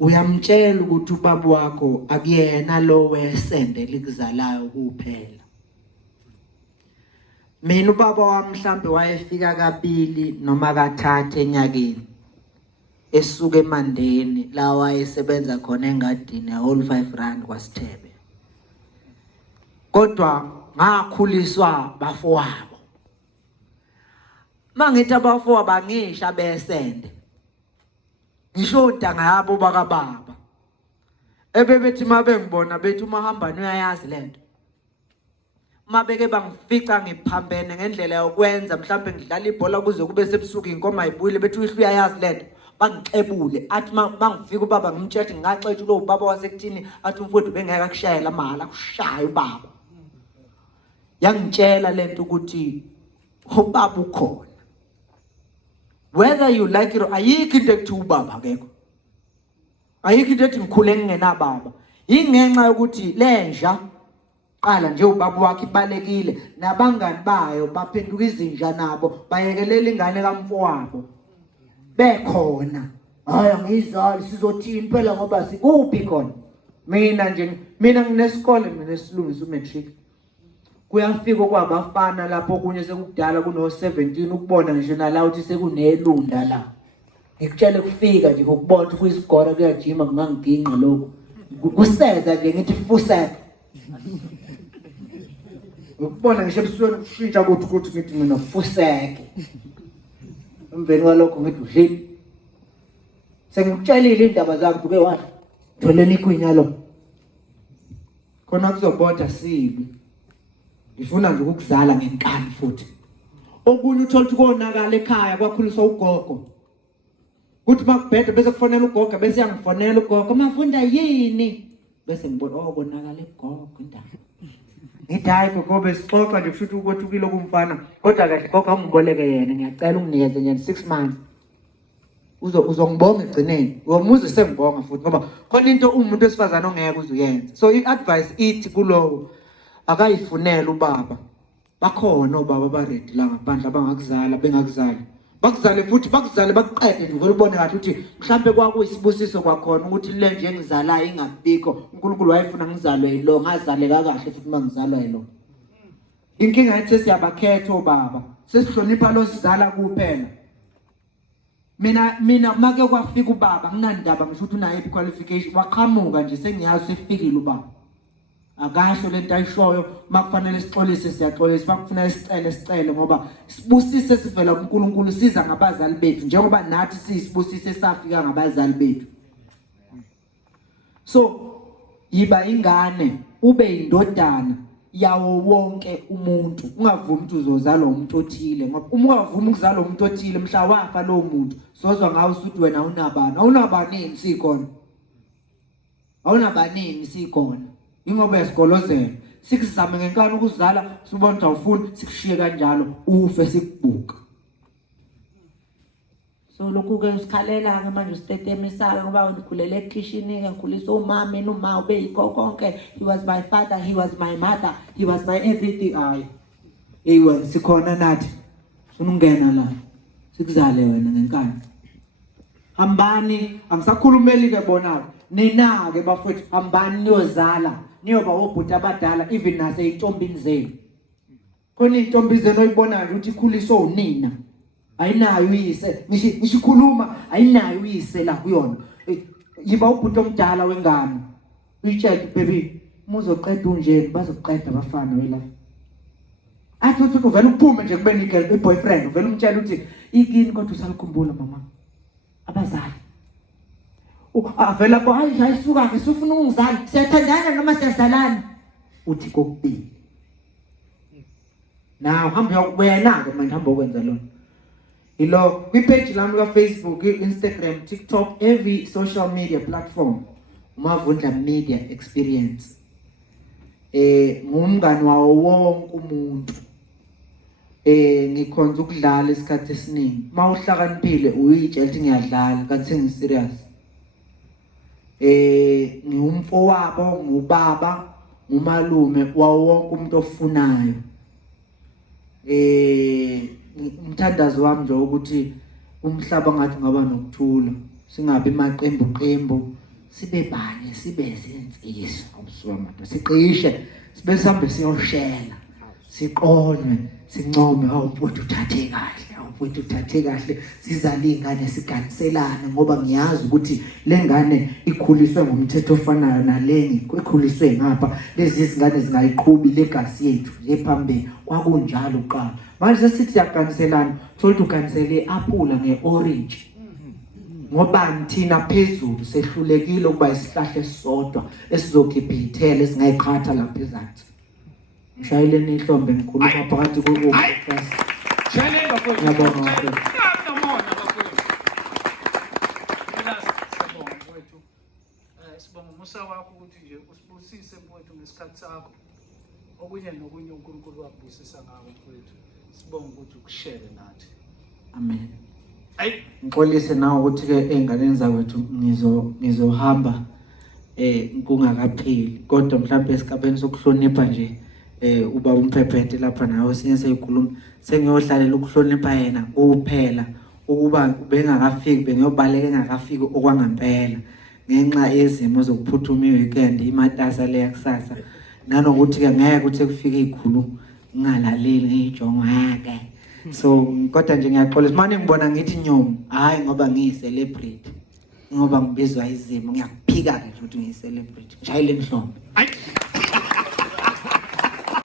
uyamtshela ukuthi ubaba wakho akuyena lo wesende likuzalayo kuphela. Mina ubaba wami mhlambe wayefika kabili noma kathathu enyakeni esuka eMandeni la wayesebenza khona engadini whole 5 rand kwaSithebe. Kodwa ngakhuliswa bafowabo. Mangithi abafowabo bangisha besende. Ngisho ntanga yabo bakababa. Ebebethi mabe ngibona bethi uma hamba uyayazi lento. Mabeke bangifica ngiphambene ngendlela yokwenza mhlambe ngidlala ibhola kuze kube sebusuku inkomo ayibuyile bethi uyayazi lento. Bangixebule athi mangifika ubaba ngimtshela ngaxetsha lo ubaba wasekuthini athi umfowethu bengeke akushayela mahala kushaya ubaba. Yangitshela lento ukuthi ubaba ukhona. Whether you like it, ayikho into ekuthi ubaba akekho. Ayikho into ethi ngikhule ngingenababa. Ingenxa yokuthi lenja qala nje ubaba wakhe ibalekile nabangani bayo baphenduka izinja nabo bayekelela ingane kamfowabo. Bekhona. Hayi ngizali sizothini impela ngoba sikuphi khona. Mina nginesikole nginesilungisa umatric. Kuyafika kwabafana lapho kunye sekudala kuno 17 ukubona ngisho nala uthi sekunelunda la. Ngikutshela kufika nje ukubona ukuthi kuyisigora kuyajima kungangiginqa lokho. Kuseza nje ngithi fuseka. Ukubona ngisho ebusweni kushintsha ukuthi ngithi mina fuseke. Emveni kwalokho ngithi udlile. Sengikutshelile indaba zakho uke wathi tholeni ikwinya lo. Khona kuzoboda sibi. Ngifuna nje ukuzala ngenkani futhi. Okunye uthola ukuthi konakala ekhaya kwakhuliswa ugogo. Kuthi makubhede bese kufonela ugogo bese yangifonela ugogo mafunda yini? Bese ngibona konakala egogo indaba. Ngithi hayi gogo besixoxa nje kushuthi ukwethukile kumfana. Kodwa kahle gogo angiboleke yena ngiyacela unginikeze nje 6 months. Uzongibonga egcineni. Uyomuza sengibonga futhi ngoba khona into umuntu wesifazane ongeke uzuyenza. So i-advice ithi kulowo akayifunela ubaba. Bakhona obaba baready la ngaphandle abangakuzala bengakuzali. Bakuzale futhi bakuzale bakuqede nje uvela ubone kahle ukuthi mhlambe kwakuyisibusiso kwakhona ukuthi le nje engizalayo ingabikho. uNkulunkulu wayefuna ngizalwe yilo ngazale kahle futhi mangizalwa yilo. Inkinga yathi siyabakhetha obaba. Sesihlonipha lo sizala kuphela. Mina make kwafika ubaba nginandaba ngisho ukuthi unayo qualification waqhamuka nje sengiyazi sefikile ubaba. Akasho lento ayishoyo makufanele sixolise siyaxolisa bakufuna sicele ngoba sibusise sivela kuNkulunkulu siza ngabazali bethu njengoba nathi sisibusise safika ngabazali bethu. So yiba ingane ube indodana yawo wonke umuntu ungavumi ukuthi uzozalwa umuntu othile ngoba uma ungavumi ukuzalwa umuntu othile mhla wafa lo muntu sozwa ngawo ukuthi wena awunabanini sikhona. Awunabanini sikhona. Ingoba esikolozela sikuzame ngenkani ukuzala sibona ukuthi awufuni sikushiye kanjalo ufe sikubuka. So lokhu ke usikhalela ke manje usitetemisala ngoba ngikhulele ekitchen ke ngikhuliswa umama noma ube yikho konke. He was my father, he was my mother, he was my everything. Eyiwe sikhona nathi sunungena la sikuzale wena ngenkani. Hambani angisakhulumeli ke bona nina ke bafowethu hambani niyozala niyoba obhuti abadala even nase intombini zenu. Khona intombi zenu oyibonayo ukuthi ikhuliswa unina. Ayinayo uyise ngishikhuluma ayinayo uyise la kuyona. Yiba ubhuti omdala wengane. Uyitshela baby muzoqeda unje bazoqeda abafana wela. Athi uvela uphume nje kube ni boyfriend uvela umtshela ukuthi ikini kodwa usalikhumbula mama. Abazali avela hayisuka ke sifuna ungizali siyathandana noma siyazalana uthi kokubili. Now hamba wena ke manje hamba ukwenza lona. Ilo kwi-page lami ka-Facebook, Instagram, TikTok, every social media platform Umavundla Media Experience. Ngumngani wawo wonke umuntu. Ngikhonza ukudlala isikhathi esiningi. Mawuhlakaniphile uyitshela ukuthi ngiyadlala kanti sengiserious. Ngumfowabo, ngubaba, ngumalume wawo wonke umuntu ofunayo. Umthandazo wami nje ukuthi umhlaba ngathi ngaba nokuthula singabi maqembu sibe banye sibe zinsizwa obuswamata siqishe sibe sihambe siyoshela siqonywe sincome awubhuti uthathe kahle awubhuti uthathe kahle sizalingane siganiselane ngoba ngiyazi ukuthi lengane ikhuliswe ngomthetho ofanayo naleni ikhuliswe ngapha lezi izingane zingayiqhubi legacy yethu yephambili kwakunjalo qala manje sesithi siyaganiselana sokuthi uganisele iapula ngeorange ngoba thina phezulu sehlulekile ukuba isihlahla esisodwa esizokhipha ithele esingayiqhatha lapha ezantsi Shayeleni ihlombe ngikhuluma phakathi kokuphasa. Shayeleni bafowethu. Ngiyabonga. Ngiyabonga bafowethu. Sibonga mfowethu. Sibonga umusa wakho ukuthi nje usibusise mfowethu ngesikhathi sakho. Okunye nokunye uNkulunkulu wakubusisa ngakho mfowethu. Sibonga ukuthi ukushare nathi. Amen. Hayi, ngixolise nawe ukuthi ke einganeni zawethu ngizohamba kungakapheli kodwa mhlawumbe esigabeni sokuhlonipha nje uba umphephethe lapha nawe siyikhuluma sengiyohlalela ukuhlonipha yena kuphela ukuba bengakafiki bengiyobaleka engakafiki okwangempela ngenxa yezimo zokuphuthuma iweekend imatasa le yakusasa nanokuthi ke ngeke ukuthi kufike izikhulu ngingalaleli ngiyijonga ke so kodwa nje ngiyaxolisa manje ngibona ngithi nyomo hayi ngoba ngiyicelebrate ngoba ngibizwa izimo ngiyakuphika ke ukuthi ngiyicelebrate ngishayile emhlombe hayi.